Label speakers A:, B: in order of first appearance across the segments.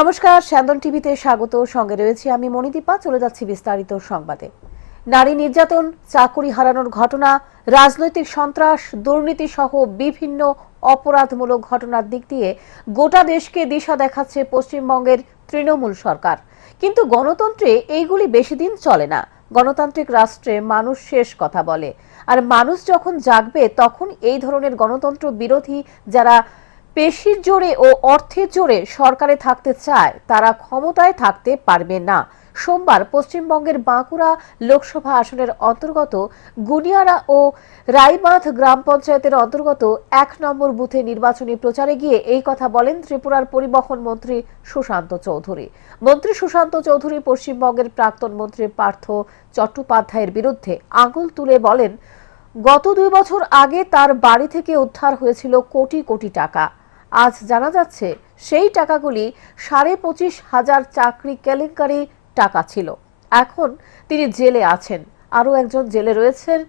A: নমস্কার স্যান্দন টিভিতে স্বাগত। সঙ্গে রয়েছে আমি মণিদীপা। চলে যাচ্ছি বিস্তারিত সংবাদে। নারী নির্যাতন, চাকুরি হারানোর ঘটনা, রাজনৈতিক সন্ত্রাস দুর্নীতি সহ বিভিন্ন অপরাধমূলক ঘটনার দিক দিয়ে গোটা দেশকে দিশা দেখাচ্ছে পশ্চিমবঙ্গের তৃণমূল সরকার। কিন্তু গণতন্ত্রে এইগুলি বেশি দিন চলে না। গণতান্ত্রিক রাষ্ট্রে মানুষ শেষ কথা বলে। আর মানুষ যখন জাগবে, তখন এই ধরনের গণতন্ত্র বিরোধী যারা পেশির জোরে ও অর্থের জোরে সরকারে থাকতে চায়, তারা ক্ষমতায় থাকতে পারবে না। সোমবার পশ্চিমবঙ্গের বাঁকুড়া লোকসভা আসনের অন্তর্গত গুনিয়ারা ও রাইবাঁধ গ্রাম পঞ্চায়েতের অন্তর্গত এক নম্বর বুথে নির্বাচনী প্রচারে গিয়ে এই কথা বলেন ত্রিপুরার পরিবহন মন্ত্রী সুশান্ত চৌধুরী। মন্ত্রী সুশান্ত চৌধুরী পশ্চিমবঙ্গের প্রাক্তন মন্ত্রী পার্থ চট্টোপাধ্যায়ের বিরুদ্ধে আঙুল তুলে বলেন, গত দুই বছর আগে তার বাড়ি থেকে উদ্ধার হয়েছিল কোটি কোটি টাকা। আজ জানা যাচ্ছে সেই টাকাগুলি সাড়ে পঁচিশ হাজার চাকরি কেলেঙ্কারি টাকা ছিল। এখন তিনি জেলে আছেন। আরও একজন জেলে রয়েছেন।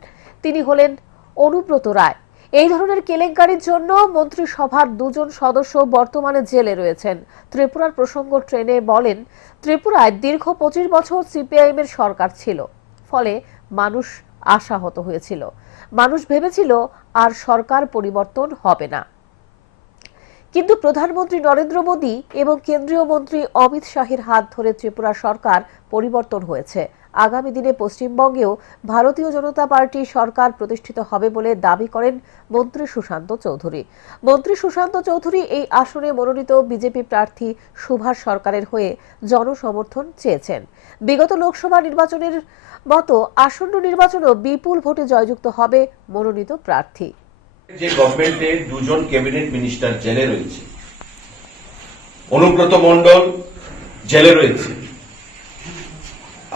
A: তিনি হলেন অনুব্রত রায়। এই ধরনের কেলেঙ্কারির জন্য মন্ত্রিসভার দুজন সদস্য বর্তমানে জেলে রয়েছেন। ত্রিপুরার প্রসঙ্গ ট্রেনে বলেন, ত্রিপুরায় দীর্ঘ পঁচিশ বছর সিপিআইএম এর সরকার ছিল, ফলে মানুষ আশাহত হয়েছিল। মানুষ ভেবেছিল আর সরকার পরিবর্তন হবে না। কিন্তু প্রধানমন্ত্রী নরেন্দ্র মোদী এবং কেন্দ্রীয় মন্ত্রী অমিত শাহের হাত ধরে ত্রিপুরা সরকার পরিবর্তন হয়েছে। আগামী দিনে পশ্চিমবঙ্গেও ভারতীয় জনতা পার্টি সরকার প্রতিষ্ঠিত হবে বলে দাবি করেন মন্ত্রী সুশান্ত চৌধুরী। মন্ত্রী সুশান্ত চৌধুরী এই আসনে মনোনীত বিজেপি প্রার্থী সুভাষ সরকারের হয়ে জনসমর্থন চেয়েছেন। বিগত লোকসভা নির্বাচনের মতো আসন্ন নির্বাচনেও বিপুল ভোটে জয়যুক্ত হবে মনোনীত প্রার্থী।
B: যে গভর্নমেন্টে দুজন ক্যাবিনেট মিনিস্টার জেলে রয়েছে, অনুব্রত মণ্ডল জেলে রয়েছে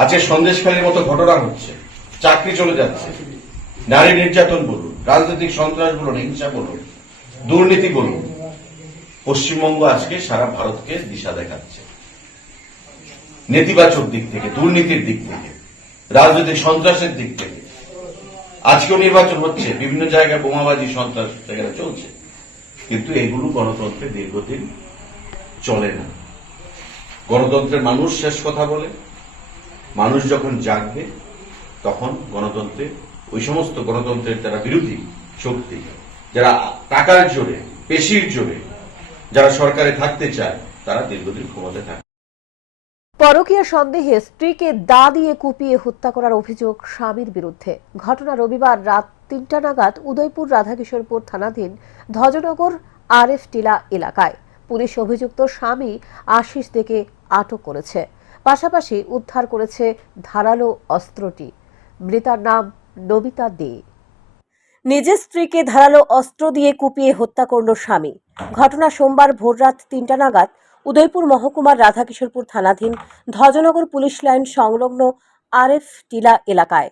B: আজকে সন্দেশখালীর মতো ঘটনা হচ্ছে, চাকরি চলে যাচ্ছে, নারী নির্যাতন বলুন, রাজনৈতিক সন্ত্রাস বলুন, হিংসা বলুন, দুর্নীতি বলুন, পশ্চিমবঙ্গ আজকে সারা ভারতকে দিশা দেখাচ্ছে। নেতিবাচক দিক থেকে, দুর্নীতির দিক থেকে, রাজনৈতিক সন্ত্রাসের দিক থেকে আজকেও নির্বাচন হচ্ছে, বিভিন্ন জায়গায় বোমাবাজি, সন্ত্রাস এখানে চলছে। কিন্তু এগুলো গণতন্ত্রে দীর্ঘদিন চলে না। গণতন্ত্রের মানুষ শেষ কথা বলে, মানুষ যখন জাগবে, তখন গণতন্ত্রে, ওই সমস্ত গণতন্ত্রের যারা বিরোধী শক্তি, যারা টাকার জোরে, পেশির জোরে, যারা সরকারে থাকতে চায়, তারা দীর্ঘদিন ক্ষমতায় থাকে
A: পরকীয়া সন্দেহে স্ত্রীকে দা দিয়ে কুপিয়ে হত্যা করার অভিযোগ স্বামীর বিরুদ্ধে। ঘটনা রবিবার রাত তিনটা নাগাদ উদয়পুর রাধাকিশোরপুর থানাধীন ধ্বজনগর আরএফ টিলা এলাকায়। পুলিশ অভিযুক্ত স্বামী আশিস দেকে আটক করেছে। পাশাপাশি উদ্ধার করেছে ধারালো অস্ত্রটি। মৃতার নাম নবিতা দে। নিজের স্ত্রীকে ধারালো অস্ত্র দিয়ে কুপিয়ে হত্যা করল স্বামী। ঘটনা সোমবার ভোররাত তিনটা নাগাদ উদয়পুর মহকুমার রাধাকিশোরপুর থানাধীন ধজনগর পুলিশ লাইন সংলগ্ন আরএফ টিলা এলাকায়।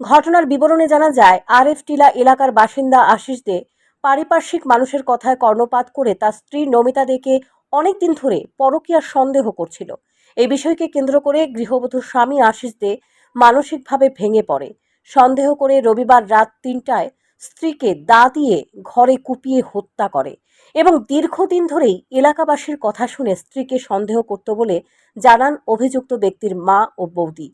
A: ঘটনার বিবরণে জানা যায়, আরএফ টিলা এলাকার বাসিন্দা আশিস দে পারিপার্শ্বিক মানুষের কথায় কর্ণপাত করে তার স্ত্রী নমিতা দেকে অনেকদিন ধরে পরকীয়ার সন্দেহ করছিল। এই বিষয়কে কেন্দ্র করে গৃহবধূ স্বামী আশিস দে মানসিকভাবে ভেঙে পড়ে। সন্দেহ করে রবিবার রাত তিনটায় স্ত্রীকে দা দিয়ে ঘরে কুপিয়ে হত্যা করে। এবং দীর্ঘদিন ধরেই এলাকাবাসীর কথা শুনে স্ত্রীকে সন্দেহ করত বলে জানান অভিযুক্ত ব্যক্তির মা ও বৌদি।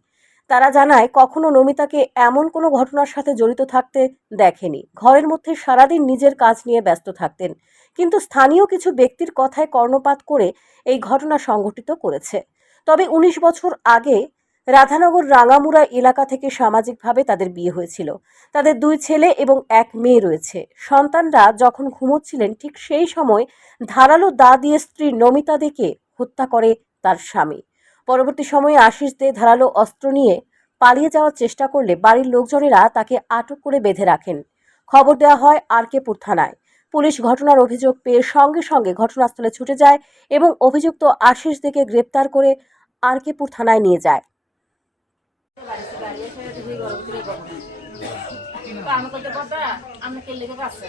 A: তারা জানায়, কখনো নমিতাকে এমন কোনো ঘটনার সাথে জড়িত থাকতে দেখেনি। ঘরের মধ্যে সারাদিন নিজের কাজ নিয়ে ব্যস্ত থাকতেন। কিন্তু স্থানীয় কিছু ব্যক্তির কথায় কর্ণপাত করে এই ঘটনা সংঘটিত করেছে। তবে উনিশ বছর আগে রাধানগর রাঙামুড়া এলাকা থেকে সামাজিকভাবে তাদের বিয়ে হয়েছিল। তাদের দুই ছেলে এবং এক মেয়ে রয়েছে। সন্তানরা যখন ঘুমোচ্ছিলেন, ঠিক সেই সময় ধারালো দা দিয়ে স্ত্রী নমিতা দেকে হত্যা করে তার স্বামী। পরবর্তী সময়ে আশিস দে ধারালো অস্ত্র নিয়ে পালিয়ে যাওয়ার চেষ্টা করলে বাড়ির লোকজনেরা তাকে আটক করে বেঁধে রাখেন। খবর দেওয়া হয় আরকেপুর থানায়। পুলিশ ঘটনার অভিযোগ পেয়ে সঙ্গে সঙ্গে ঘটনাস্থলে ছুটে যায় এবং অভিযুক্ত আশিস দেকে গ্রেপ্তার করে আরকেপুর থানায় নিয়ে যায়।
C: আমি করতে কথা আমি কে লেগে পাচ্ছে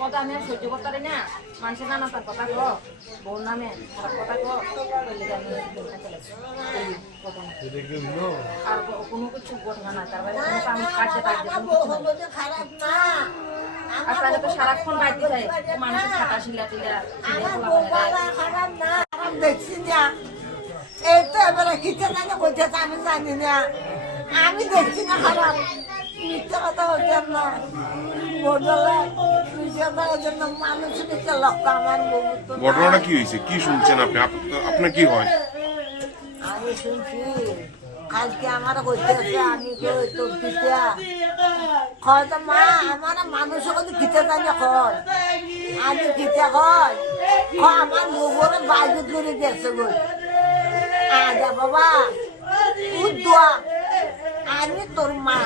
C: কথা আমি আর করতে পারি না মানুষের নানা তার কথা কো বোন নামে খারাপ কথা কো। আর কোনো কিছু ঘটনা না তার কিছু আর তাহলে তো সারাক্ষণ বাইরে যায় মানুষের খাটা শিলা টিলা শিলা খোলা
D: কিসে জানে কইতেছে আমি জানি না। আমি দেখছি না খারাপ। মিথ্যা কথা না। বদলে মিথ্যা দেওয়ার জন্য মানুষ মিথ্যা লক্ষ্য আমার বউ তো
E: ঘটনাটা কি হয়েছে? কি শুনছেন আপনি? আপ- আপনার কি হয়?
D: আমি শুনছি কালকে আমার আমি পিতা কয় তো মা আমার মানুষ কিন্তু খিতে জানি কয়? আমি খিতে কয়? কয় আমার বাইরে করে গেছে গই আজা বাবা তুই দোয়া। আমি তোর মা।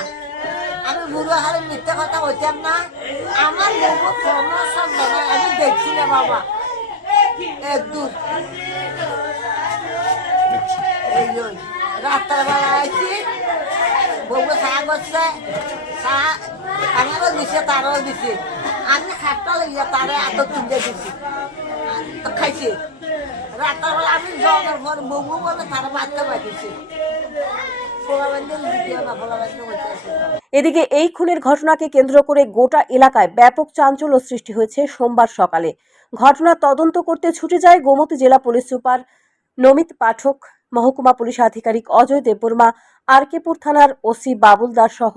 D: আমি বুড়ো হারে মিথ্যে কথা হইতাম না। আমার মুখ সমস্যা নয় আমি দেখছি না বাবা। এক দূর। এই ওই রাত্রে বেলা আইছি বউ চা করছে চা আমারও দিছে, তারও দিছে। আমি খাটটা লাগিয়ে তারে এত কিনতে দিছি। খাইছি।
A: এদিকে এই খুনের ঘটনাকে কেন্দ্র করে গোটা এলাকায় ব্যাপক চাঞ্চল্য সৃষ্টি হয়েছে সোমবার সকালে। ঘটনা তদন্ত করতে ছুটে যায় গোমতী জেলা পুলিশ সুপার নমিত পাঠক, মহকুমা পুলিশ আধিকারিক অজয় দেববর্মা, আরকেপুর থানার ওসি বাবুল দাস সহ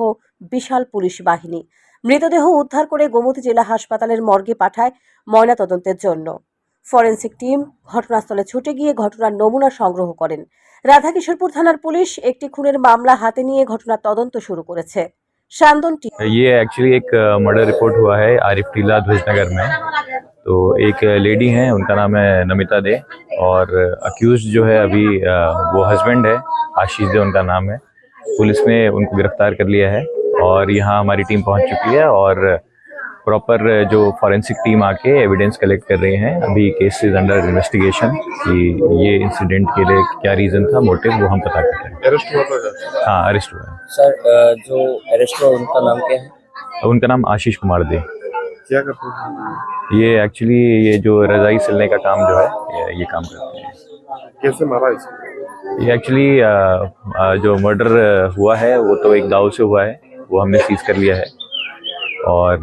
A: বিশাল পুলিশ বাহিনী। মৃতদেহ উদ্ধার করে গোমতী জেলা হাসপাতালের মর্গে পাঠায় ময়নাতদন্তের জন্য। ফরেনসিক টিম ঘটনাস্থলে ছুটে গিয়ে ঘটনার নমুনা সংগ্রহ করেন রাধাকিশোরপুর থানার পুলিশ একটি খুনের মামলা হাতে নিয়ে ঘটনার তদন্ত শুরু করেছে সান্দন টি
F: ये एक्चुअली एक मर्डर रिपोर्ट हुआ है आरिफ टीला ध्वजनगर में तो एक लेडी हैं उनका नाम है नमिता दे और अक्यूज जो है अभी अ, वो हस्बैंड है आशीष दे उनका नाम है पुलिस ने उनको गिरफ्तार कर लिया है और यहाँ हमारी टीम पहुंच चुकी है और प्रॉपर uh, जो फॉरेंसिक टीम आके एविडेंस कलेक्ट कर रहे हैं अभी केस इज़ अंडर इन्वेस्टिगेशन कि ये इंसिडेंट के लिए क्या रीज़न था मोटिव वो हम पता कर रहे हैं।
E: अरेस्ट हुआ
F: हाँ अरेस्ट हुआ है।
G: सर uh, जो अरेस्ट हुआ उनका नाम क्या है?
F: उनका नाम आशीष कुमार दे।
E: क्या करते हैं?
F: ये एक्चुअली ये जो रजाई सिलने का काम जो है ये, ये काम करते हैं।
E: कैसे मारा इसे
F: ये एक्चुअली uh, जो मर्डर हुआ है वो तो एक दाव से हुआ है वो हमने सीज कर लिया है। और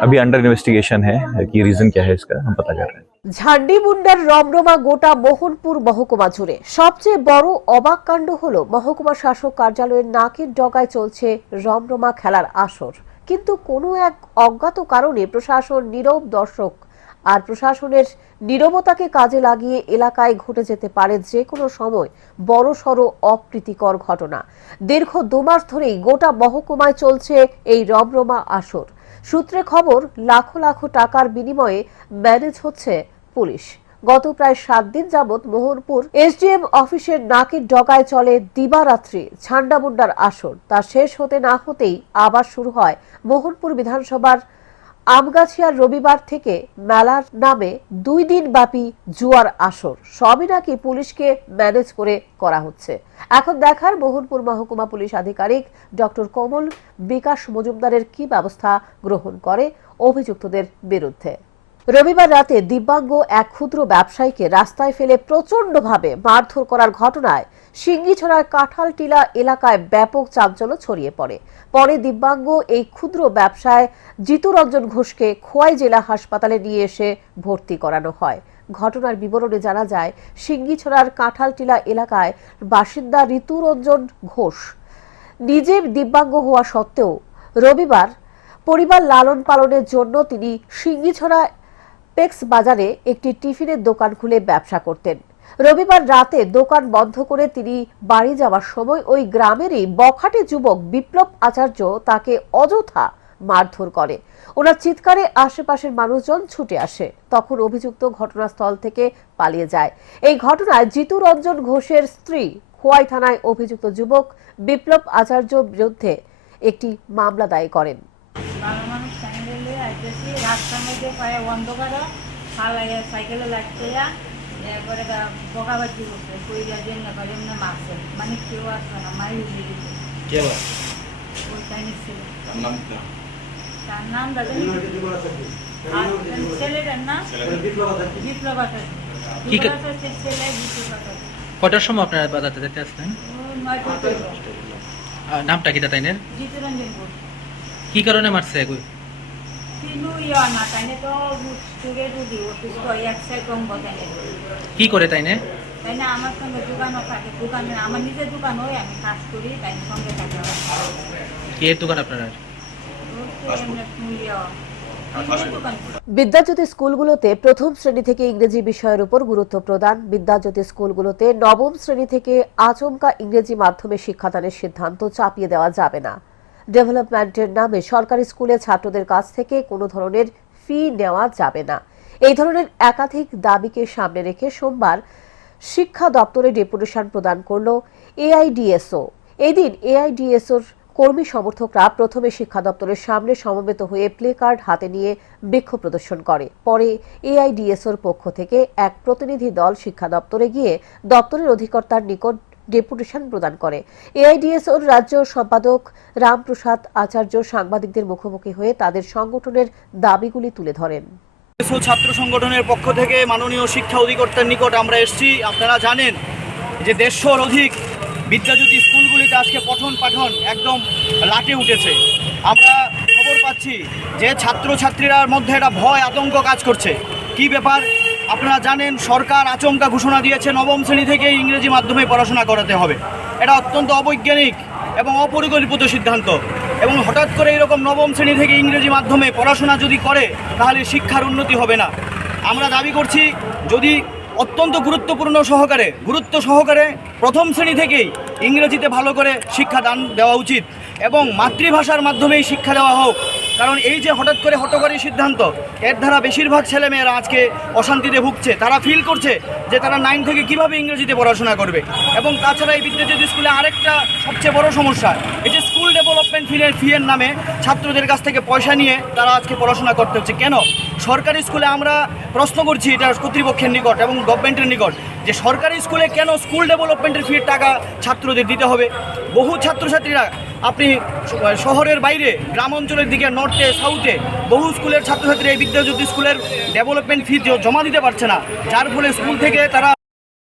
F: अभी अंडर इन्वेस्टिगेशन है कि रीज़न क्या है इसका हम पता कर रहे हैं
A: ঝান্ডি মুন্ডার রমরমা গোটা মোহনপুর মহকুমা জুড়ে সবচেয়ে বড় অবাক কাণ্ড হল মহকুমা শাসক কার্যালয়ের নাকের ডগায় চলছে রমরমা খেলার আসর কিন্তু কোনো এক অজ্ঞাত কারণে প্রশাসন নীরব দর্শক আর প্রশাসনের নীরবতাকে কাজে লাগিয়ে এলাকায় ঘটে যেতে পারে যে কোনো সময় বড় সড় অপ্রীতিকর ঘটনা দীর্ঘ দু মাস ধরেই গোটা মহকুমায় চলছে এই রমরমা আসর সূত্রে খবর, লাখো লাখো টাকার বিনিময়ে ম্যানেজ হচ্ছে পুলিশ। গত প্রায় সাত দিন যাবৎ মোহনপুর এসডিএম অফিসের নাকের ডগায় চলে দিবারাত্রি ছান্ডামুন্ডার আসর। তা শেষ হতে না হতেই আবার শুরু হয় মোহনপুর বিধানসভার আমগাছিয়ার রবিবার থেকে মেলার নামে দুই দিন ব্যাপী জুয়ার আসর। সবই নাকি পুলিশকে ম্যানেজ করে করা হচ্ছে। এখন দেখার মোহনপুর মহকুমা পুলিশ আধিকারিক ডক্টর কমল বিকাশ মজুমদারের কি ব্যবস্থা গ্রহণ করে অভিযুক্তদের বিরুদ্ধে। রবিবার রাতে দিব্যাঙ্গ এক ক্ষুদ্র ব্যবসায়ীকে রাস্তায় ফেলে প্রচণ্ডভাবে মারধর করার ঘটনায় সিঙ্গিছড়ার কাঁঠালটিলা এলাকায় ব্যাপক চাঞ্চল্য ছড়িয়ে পড়ে। পরে দিব্যাঙ্গ এই ক্ষুদ্র ব্যবসায় জিতুরঞ্জন ঘোষকে খোয়াই জেলা হাসপাতালে নিয়ে এসে ভর্তি করানো হয়। ঘটনার বিবরণে জানা যায়, সিঙ্গিছড়ার কাঁঠালটিলা এলাকায় বাসিন্দা ঋতুরঞ্জন ঘোষ নিজে দিব্যাঙ্গ হওয়া সত্ত্বেও রবিবার পরিবার লালন পালনের জন্য তিনি সিঙ্গিছড়া পেক্স বাজারে একটি টিফিনের দোকান খুলে ব্যবসা করতেন। রবিবার রাতে দোকান বন্ধ করে তিনি বাড়ি যাওয়ার সময় ওই গ্রামেরই বখাটে যুবক বিপ্লব আচার্য তাকে অযথা মারধর করে। ওনার চিৎকারে আশেপাশের মানুষজন ছুটে আসে। তখন অভিযুক্ত ঘটনাস্থল থেকে পালিয়ে যায়। এই ঘটনায় জিতু রঞ্জন ঘোষের স্ত্রী, খোয়াই থানায় অভিযুক্ত যুবক বিপ্লব আচার্য বিরুদ্ধে একটি মামলা দায়ের করেন।
H: গেছি রাস্তার মধ্যে পায়ে অন্ধকার পালাইয়া সাইকেলে লাগছে যা এরপরে বকাবাজি করছে কইলা যেমন করে এমনি মারছে। মানে কেউ আসবে না মাই উঠে গেছে।
G: কেউ
H: ওই ছেলে। তার নাম নাম
I: কটার সময় আপনারা বাজাতে যেতে আসলেন? নামটা কি কি কারণে মারছে
H: না
I: কি করে
H: তাই না আমার সঙ্গে দোকানও থাকে দোকানে আমার নিজের দোকান আমি কাজ করি তাই সঙ্গে থাকে। আমার।
I: দোকান আপনার
H: ওর তো এমনি মূল্য নিজের দোকান
A: বিদ্যাজ্যোতি স্কুলগুলোতে প্রথম শ্রেণি থেকে ইংরেজি বিষয়ের উপর গুরুত্ব প্রদান। বিদ্যাজ্যোতি স্কুলগুলোতে নবম শ্রেণি থেকে আচমকা ইংরেজি মাধ্যমে শিক্ষাদানের সিদ্ধান্ত চাপিয়ে দেওয়া যাবে না। ডেভেলপমেন্টের নামে সরকারি স্কুলে ছাত্রদের কাছ থেকে কোনো ধরনের ফি নেওয়া যাবে না। এই ধরনের একাধিক দাবিকে সামনে রেখে সোমবার শিক্ষা দপ্তরে ডেপুটেশন প্রদান করল এআইডিএসও। এদিন এআইডিএসওর কর্মী সমর্থকরা প্রথমে শিক্ষা দপ্তরের সামনে সমবেত হয়ে প্লে কার্ড হাতে নিয়ে বিক্ষোভ প্রদর্শন করে। পরে এআইডিএসওর পক্ষ থেকে এক প্রতিনিধি দল শিক্ষা দপ্তরে গিয়ে দপ্তরের অধিকর্তার নিকট ডেপুটেশন প্রদান করে। এআইডিএসওর রাজ্য সম্পাদক রামপ্রসাদ আচার্য সাংবাদিকদের মুখোমুখি হয়ে তাদের সংগঠনের দাবিগুলি তুলে ধরেন।
J: ছাত্র সংগঠনের পক্ষ থেকে মাননীয় শিক্ষা অধিকর্তার নিকট আমরা এসেছি। আপনারা জানেন যে দেড়শোর অধিক বিদ্যাজ্যোতি স্কুলগুলিতে আজকে পঠন পাঠন একদম লাটে উঠেছে। আমরা খবর পাচ্ছি যে ছাত্রছাত্রীরার মধ্যে একটা ভয়, আতঙ্ক কাজ করছে। কি ব্যাপার? আপনারা জানেন, সরকার আচমকা ঘোষণা দিয়েছে, নবম শ্রেণি থেকে ইংরেজি মাধ্যমে পড়াশোনা করাতে হবে। এটা অত্যন্ত অবৈজ্ঞানিক এবং অপরিকল্পিত সিদ্ধান্ত। এবং হঠাৎ করে এরকম নবম শ্রেণি থেকে ইংরেজি মাধ্যমে পড়াশোনা যদি করে, তাহলে শিক্ষার উন্নতি হবে না। আমরা দাবি করছি, যদি অত্যন্ত গুরুত্বপূর্ণ সহকারে, গুরুত্ব সহকারে প্রথম শ্রেণি থেকেই ইংরেজিতে ভালো করে শিক্ষাদান দেওয়া উচিত এবং মাতৃভাষার মাধ্যমেই শিক্ষা দেওয়া হোক কারণ এই যে হঠাৎ করে হটকারী সিদ্ধান্ত, এর দ্বারা বেশিরভাগ ছেলেমেয়েরা আজকে অশান্তিতে ভুগছে। তারা ফিল করছে যে তারা নাইন থেকে কীভাবে ইংরেজিতে পড়াশোনা করবে। এবং তাছাড়া এই বিদ্যাজ্যোতি স্কুলে আরেকটা সবচেয়ে বড় সমস্যা, এই যে স্কুল ডেভেলপমেন্ট ফিনের ফিয়ের নামে ছাত্রদের কাছ থেকে পয়সা নিয়ে তারা আজকে পড়াশোনা করতে হচ্ছে। কেন? সরকারি স্কুলে আমরা প্রশ্ন করছি এটা কর্তৃপক্ষের নিকট এবং গভর্নমেন্টের নিকট যে সরকারি স্কুলে কেন স্কুল ডেভেলপমেন্টের ফির টাকা ছাত্রদের দিতে হবে? বহু ছাত্রছাত্রীরা আপনি শহরের বাইরে, গ্রাম অঞ্চলের দিকে নর্থে সাউথে বহু স্কুলের ছাত্রছাত্রী এই বিদ্যাজ্যোতি স্কুলের ডেভেলপমেন্ট ফি জমা দিতে পারছে না, যার ফলে স্কুল থেকে তারা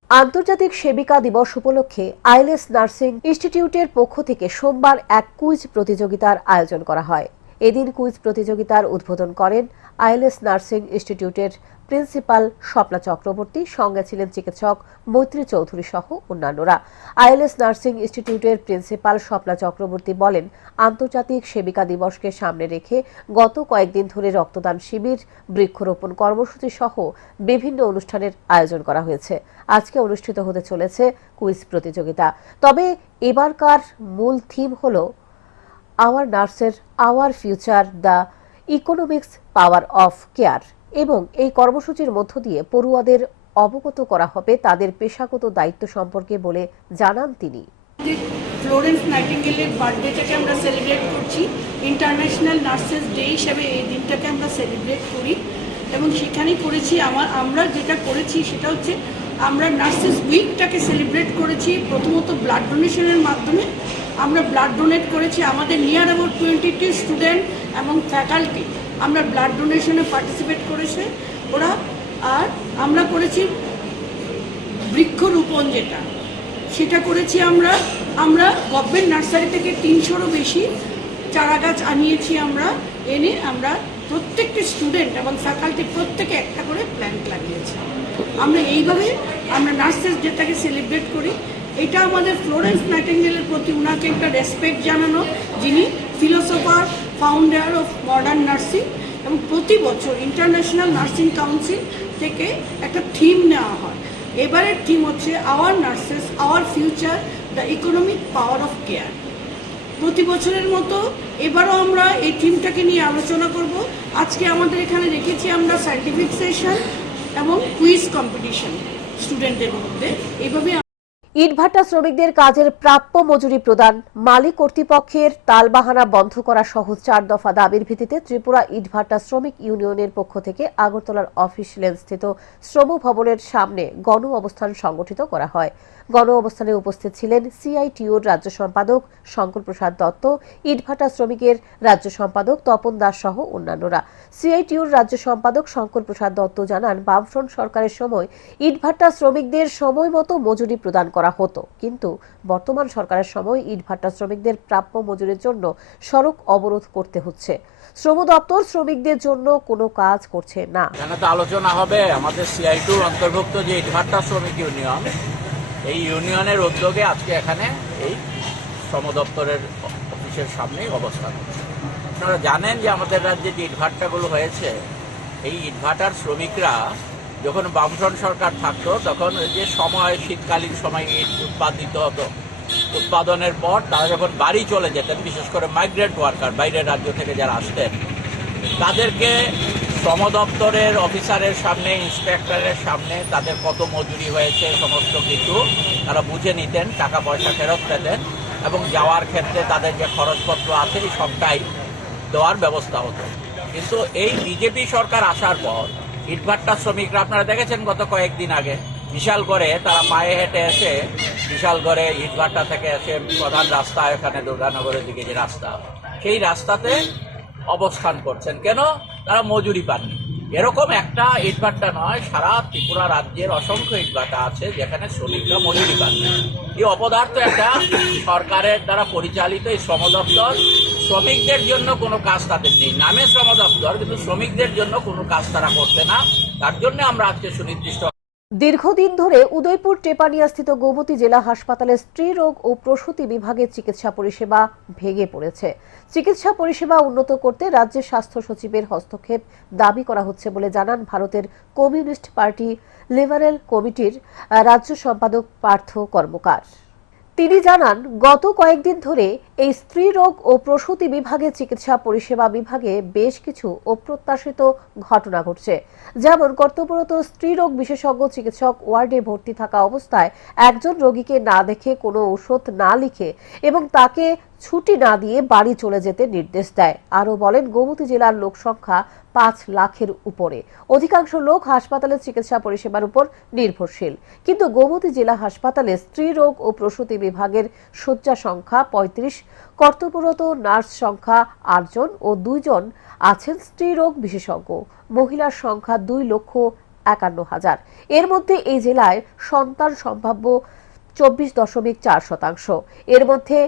A: আন্তর্জাতিক সেবিকা দিবস উপলক্ষে আইলেস নার্সিং ইনস্টিটিউটের পক্ষ থেকে সোমবার এক কুইজ প্রতিযোগিতার আয়োজন করা হয়। এদিন কুইজ প্রতিযোগিতার উদ্বোধন করেন আইএলএস নার্সিং ইনস্টিটিউটের প্রিন্সিপাল স্বপ্না চক্রবর্তী, সঙ্গে ছিলেন চিকিৎসক মৈত্রী চৌধুরী সহ অন্যান্যরা। আইএলএস নার্সিং ইনস্টিটিউটের প্রিন্সিপাল স্বপ্না চক্রবর্তী বলেন, আন্তর্জাতিক সেবিকা দিবসকে সামনে রেখে গত কয়েকদিন ধরে রক্তদান শিবির, বৃক্ষরোপণ কর্মসূচি সহ বিভিন্ন অনুষ্ঠানের আয়োজন করা হয়েছে। আজকে অনুষ্ঠিত হতে চলেছে কুইজ প্রতিযোগিতা। তবে এবারকার মূল থিম হলো our nurses our future the economics power of care এবং এই কর্মসূচির মধ্য দিয়ে পড়ুয়াদের অবগত করা হবে তাদের পেশাগত দায়িত্ব সম্পর্কে বলে জানান তিনি।
K: ফ্লোরেন্স নাইটিঙ্গেলের বার্থডেটাকে আমরা সেলিব্রেট করছি। ইন্টারন্যাশনাল নার্সেস ডে হিসেবে এই দিনটাকে আমরা সেলিব্রেট করি। এবং সেখানেই করেছি আমার আমরা যেটা করেছি সেটা হচ্ছে আমরা নার্সেস উইকটাকে সেলিব্রেট করেছি। প্রথমত ব্লাড ডোনেশনের মাধ্যমে। আমরা ব্লাড ডোনেট করেছি আমাদের near about twenty two student এবং ফ্যাকাল্টি আমরা ব্লাড ডোনেশনে পার্টিসিপেট করেছে। ওরা আর আমরা করেছি বৃক্ষরোপণ যেটা। সেটা করেছি আমরা আমরা গভর্নমেন্ট নার্সারি থেকে তিনশোরও বেশি চারা গাছ আনিয়েছি আমরা। এনে আমরা প্রত্যেকটি স্টুডেন্ট এবং ফ্যাকাল্টি প্রত্যেকে একটা করে প্ল্যান্ট লাগিয়েছি। আমরা এইভাবে আমরা নার্সেস ডেটাকে সেলিব্রেট করি এটা আমাদের ফ্লোরেন্স নাইটেঙ্গেলের প্রতি ওনাকে একটা রেসপেক্ট জানানো, যিনি philosopher founder of modern nursing এবং প্রতি বছর ইন্টারন্যাশনাল নার্সিং কাউন্সিল থেকে একটা থিম নেওয়া হয়। এবারের থিম হচ্ছে our nurses our future the economic power of care প্রতি বছরের মতো এবারও আমরা এই থিমটাকে নিয়ে আলোচনা করব। আজকে আমাদের এখানে রেখেছি আমরা সায়েন্টিফিক সেশন এবং কুইজ কম্পিটিশন স্টুডেন্টদের মধ্যে। এইভাবে
A: ইটভাটা শ্রমিকদের কাজের প্রাপ্য মজুরি প্রদান। মালিক কর্তৃপক্ষের তালবাহানা বন্ধ করা সহ চার দফা দাবির ভিত্তিতে ত্রিপুরা ইটভাটা শ্রমিক ইউনিয়নের পক্ষ থেকে আগরতলার অফিস লেন স্থিত শ্রম ভবনের সামনে গণ অবস্থান সংগঠিত করা হয়। গণ অবস্থানে উপস্থিত ছিলেন সিআইটিউর রাজ্য সম্পাদক শঙ্কর প্রসাদ দত্ত, ইটভাটা শ্রমিকের রাজ্য সম্পাদক তপন দাস সহ অন্যান্যরা। সিআইটিউর রাজ্য সম্পাদক শঙ্কর প্রসাদ দত্ত জানান, বামফ্রন্ট সরকারের সময় ইটভাটা শ্রমিকদের সময় মতো মজুরি প্রদান করা হতো, কিন্তু বর্তমান সরকারের সময় ইটভাটা শ্রমিকদের প্রাপ্য মজুরির জন্য সড়ক অবরোধ করতে হচ্ছে। শ্রম দপ্তর শ্রমিকদের জন্য কোনো কাজ করছে না।
L: আলোচনা হবে। আমাদের সিআই টুর অন্তর্ভুক্ত যে ইটভাটা শ্রমিক ইউনিয়ন এই ইউনিয়নের উদ্যোগে আজকে এখানে এই শ্রম দপ্তরের অফিসের সামনেই অবস্থান আপনারা জানেন যে আমাদের রাজ্যে যে ইটভাটাগুলো হয়েছে, এই ইটভাটার শ্রমিকরা যখন বামফ্রন্ট সরকার থাকতো, তখন ওই যে সময়, শীতকালীন সময় ইট উৎপাদিত হতো। উৎপাদনের পর তারা যখন বাড়ি চলে যেতেন, বিশেষ করে মাইগ্রেন্ট ওয়ার্কার বাইরের রাজ্য থেকে যারা আসতেন, তাদেরকে শ্রম দপ্তরের অফিসারের সামনে, ইন্সপেক্টরের সামনে তাদের কত মজুরি হয়েছে, সমস্ত কিছু তারা বুঝে নিতেন টাকা পয়সা ফেরত পেতেন এবং যাওয়ার ক্ষেত্রে তাদের যে খরচপত্র আছে সবটাই দেওয়ার ব্যবস্থা হতো। কিন্তু এই বিজেপি সরকার আসার পর, ইটভাট্টা শ্রমিকরা, আপনারা দেখেছেন গত কয়েকদিন আগে বিশাল করে তারা পায়ে হেঁটে এসে বিশাল করে ইটভাট্টা থেকে এসে প্রধান রাস্তা এখানে দুর্গানগরের দিকে যে রাস্তা, সেই রাস্তাতে অবস্থান করছেন। কেন? তারা মজুরি পাননি। এরকম একটা ইটভাটা নয়, সারা ত্রিপুরা রাজ্যের অসংখ্য ইটভাটা আছে যেখানে শ্রমিকরা মজুরি পাননি এই অপদার্থ একটা সরকারের দ্বারা পরিচালিত এই শ্রম দপ্তর। শ্রমিকদের জন্য কোনো কাজ তাদের নেই। নামে শ্রম দপ্তর, কিন্তু শ্রমিকদের জন্য কোনো কাজ তারা করতে না। তার জন্য আমরা আজকে সুনির্দিষ্ট
A: দীর্ঘদিন ধরে উদয়পুর টেপানিয়াস্থিত গোমতী জেলা হাসপাতালে স্ত্রী রোগ ও প্রসূতি বিভাগের চিকিৎসা পরিষেবা ভেঙে পড়েছে। চিকিৎসা পরিষেবা উন্নত করতে রাজ্যের স্বাস্থ্য সচিবের হস্তক্ষেপ দাবি করা হচ্ছে বলে জানান ভারতের কমিউনিস্ট পার্টি লিবারেল কমিটির রাজ্য সম্পাদক পার্থ কর্মকার। তিনি জানান, গত কয়েকদিন ধরে এই স্ত্রী রোগ ও প্রসূতি বিভাগে চিকিৎসা পরিষেবা বিভাগে বেশ কিছু অপ্রত্যাশিত ঘটনা ঘটছে। যেমন, কর্তব্যরত স্ত্রী রোগ বিশেষজ্ঞ চিকিৎসক ওয়ার্ডে ভর্তি থাকা অবস্থায় একজন রোগীকে না দেখে কোনো ওষুধ না লিখে এবং তাকে ছুটি না দিয়ে বাড়ি চলে যেতে নির্দেশ দেয়। আরও বলেন, গোমতী জেলার লোক সংখ্যা পাঁচ লাখের উপরে। অধিকাংশ লোক হাসপাতালের চিকিৎসা পরিষেবার উপর নির্ভরশীল। কিন্তু গোমতী জেলা হাসপাতালে স্ত্রী রোগ ও প্রসূতি বিভাগের শয্যা সংখ্যা পঁয়ত্রিশ, কর্তব্যরত নার্স সংখ্যা আটজন ও দুইজন আছেন স্ত্রী রোগ বিশেষজ্ঞ। মহিলার সংখ্যা দুই লক্ষ একান্ন হাজার। এর মধ্যে এই জেলায় সন্তান সম্ভাব্য চব্বিশ দশমিক চার শতাংশ। এর মধ্যে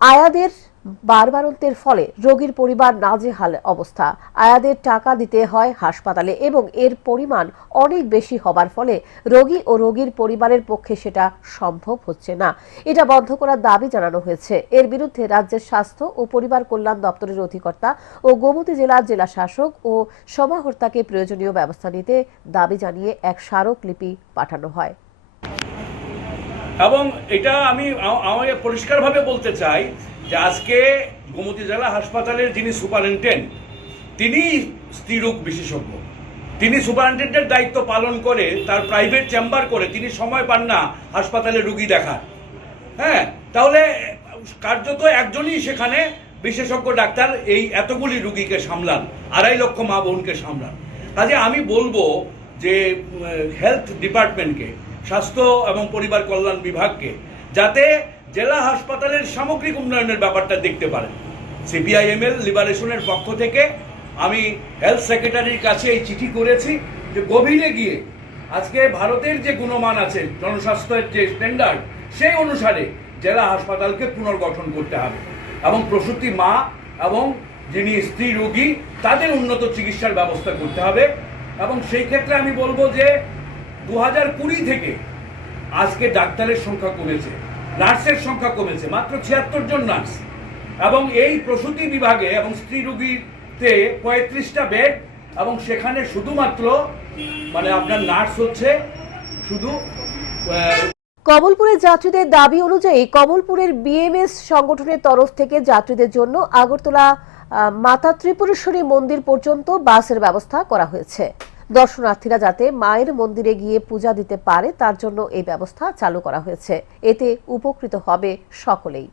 A: আয়াদের বারবারন্তের ফলে রোগীর পরিবার নাজেহাল অবস্থা। আয়াদের টাকা দিতে হয় হাসপাতালে এবং এর পরিমাণ অনেক বেশি হবার ফলে রোগী ও রোগীর পরিবারের পক্ষে সেটা সম্ভব হচ্ছে না। এটা বন্ধ করার দাবি জানানো হয়েছে। এর বিরুদ্ধে রাজ্যের স্বাস্থ্য ও পরিবার কল্যাণ দপ্তরের অধিকর্তা ও গোমতী জেলার জেলা শাসক ও সমাহর্তাকে প্রয়োজনীয় ব্যবস্থা নিতে দাবি জানিয়ে এক স্মারকলিপি পাঠানো হয়।
M: এবং এটা আমি আ- আমি পরিষ্কারভাবে বলতে চাই যে আজকে গোমতী জেলা হাসপাতালের যিনি সুপারিনটেন্ডেন্ট তিনি স্ত্রীরোগ বিশেষজ্ঞ। তিনি সুপারিনটেন্ডেন্টের দায়িত্ব পালন করে, তার প্রাইভেট চেম্বার করে তিনি সময় পান না হাসপাতালে রুগী দেখার। হ্যাঁ তাহলে কার্যত একজনই সেখানে বিশেষজ্ঞ ডাক্তার এই এতগুলি রুগীকে সামলান, আড়াই লক্ষ মা বোনকে সামলান। কাজে আমি বলব যে হেলথ ডিপার্টমেন্টকে স্বাস্থ্য এবং পরিবার কল্যাণ বিভাগকে, যাতে জেলা হাসপাতালের সামগ্রিক উন্নয়নের ব্যাপারটা দেখতে পারেন। সিপিআইএমএল লিবারেশনের পক্ষ থেকে আমি হেলথ সেক্রেটারির কাছে এই চিঠি করেছি যে গভীরে গিয়ে আজকে ভারতের যে গুণমান আছে, জনস্বাস্থ্যের যে স্ট্যান্ডার্ড সেই অনুসারে জেলা হাসপাতালকে পুনর্গঠন করতে হবে। এবং প্রসূতি মা এবং যিনি স্ত্রী রোগী, তাদের উন্নত চিকিৎসার ব্যবস্থা করতে হবে। এবং সেই ক্ষেত্রে আমি বলব যে দু হাজার কুড়ি থেকে আজকে ডাক্তারের সংখ্যা কমেছে। নার্সের সংখ্যা কমেছে, মাত্র ছিয়াত্তর জন নার্স। এবং এই প্রসূতি বিভাগে এবং স্ত্রী রোগীতে পঁয়ত্রিশটা বেড, এবং সেখানে শুধুমাত্র মানে আপনার নার্স হচ্ছে শুধু
A: কমলপুরের যাত্রীদের দাবি অনুযায়ী কমলপুরের বিএমএস সংগঠনের তরফ থেকে যাত্রীদের জন্য আগরতলা মাতা ত্রিপুরেশ্বরী মন্দির পর্যন্ত বাসের ব্যবস্থা করা হয়েছে। দর্শনার্থীরা যাতে মায়ের মন্দিরে গিয়ে পূজা দিতে পারে, তার জন্য এই ব্যবস্থা চালু করা হয়েছে। এতে উপকৃত হবে সকলেই।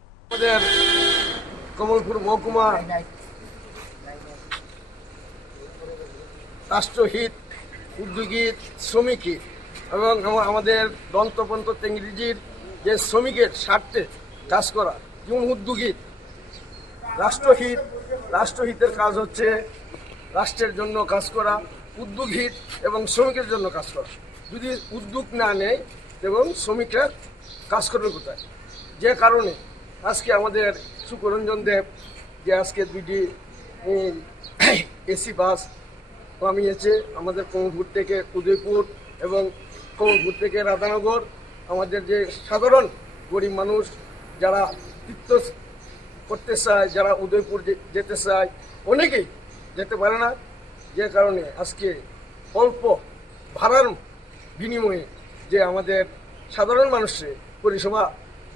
N: কমলপুর মহকুমা রাষ্ট্রহিত উদ্যোগী শ্রমিক এবং আমা- আমাদের দন্তপন্ত তেঙ্গিজির যে শ্রমিকের স্বার্থে কাজ করা যেমন উদ্যোগী। রাষ্ট্রহিত, রাষ্ট্রহিতের কাজ হচ্ছে রাষ্ট্রের জন্য কাজ করা। উদ্যোগহিত এবং শ্রমিকের জন্য কাজ করা। যদি উদ্যোগ না নেয় এবং শ্রমিকরা কাজ করবে কোথায়? যে কারণে আজকে আমাদের সুকরঞ্জন দেব, যে আজকে দুইটি এসি বাস নামিয়েছে আমাদের কমলপুর থেকে উদয়পুর এবং কমলপুর থেকে রাধানগর। আমাদের যে সাধারণ গরিব মানুষ যারা তীর্থ করতে চায়, যারা উদয়পুর যেতে চায়, অনেকেই যেতে পারে না। যে কারণে আজকে অল্প ভাড়ার বিনিময়ে যে আমাদের সাধারণ মানুষের পরিষেবা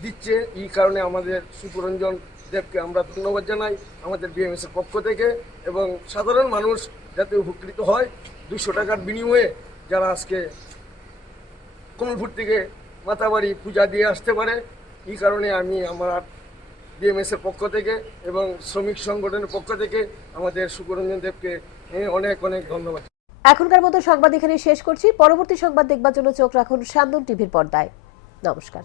N: দিচ্ছে, এই কারণে আমাদের সুপুরঞ্জন দেবকে আমরা ধন্যবাদ জানাই আমাদের বিএমএস এর পক্ষ থেকে এবং সাধারণ মানুষ যাতে উপকৃত হয় দুশো টাকার বিনিময়ে যারা আজকে কমলপুর থেকে মাতাবাড়ি পূজা দিয়ে আসতে পারে, এই কারণে আমি আমার বিএমএস এর পক্ষ থেকে এবং শ্রমিক সংগঠনের পক্ষ থেকে আমাদের সুপুরঞ্জন দেবকে ধন্যবাদ।
A: এখনকার মতো সংবাদ এখানে শেষ করছি। পরবর্তী সংবাদ দেখবার জন্য চোখ রাখুন সান্দন টিভির পর্দায়। নমস্কার।